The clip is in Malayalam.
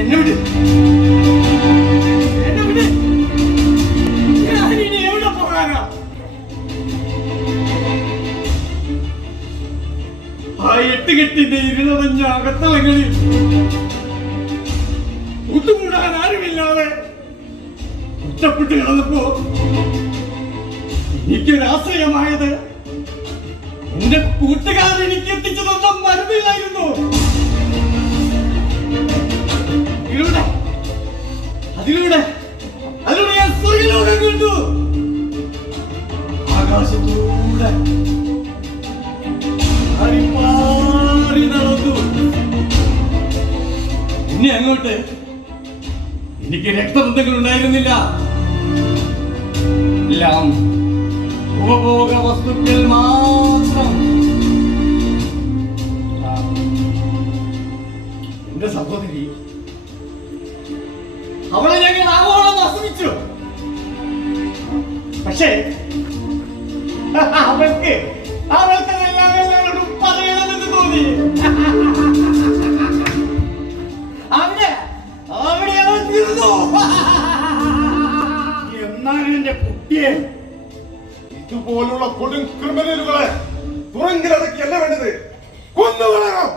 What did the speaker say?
എന്നെ വിട്, എന്നെ വിട്. ഞാനിനി എവിടെ പോകാനാ? ആ എട്ടുകെട്ടിന്റെ ഇരുളടഞ്ഞ അകത്തളങ്ങളിൽ കൂട്ടുകൂടാൻ ആരുമില്ലാതെ ഒറ്റപ്പെട്ട് കിടന്നപ്പോ എനിക്കൊരാശ്രയമായത് എന്റെ കൂട്ടുകാരൻ എനിക്ക് എത്തിച്ചു തന്ന മരുന്നില്ലായിരുന്നു. അതിലൂടെ ഞാൻ സ്വർഗ്ഗലോകം കണ്ടു. ആകാശത്തൂടെ പാറി നടന്നു. ഇനി അങ്ങോട്ട് എനിക്ക് രക്തബന്ധങ്ങൾ ഉണ്ടായിരുന്നില്ല. എല്ലാം ഉപഭോഗ വസ്തുക്കൾ മാത്രം. എന്റെ സഹോദരി, അവളെ ഞങ്ങൾ ആവോളം ആസ്വദിച്ചു. പക്ഷേ അവൾക്ക് എല്ലാവരോടും പറയണമെന്ന് തോന്നി. അവിടെ അവൾ തീർന്നു. എന്നാലും എന്റെ കുട്ടിയെ ഇതുപോലുള്ള കൊടും ക്രിമിനലുകളെ തുറങ്കിലടക്കിയല്ല വേണ്ടത്, കൊന്നുകളയണം.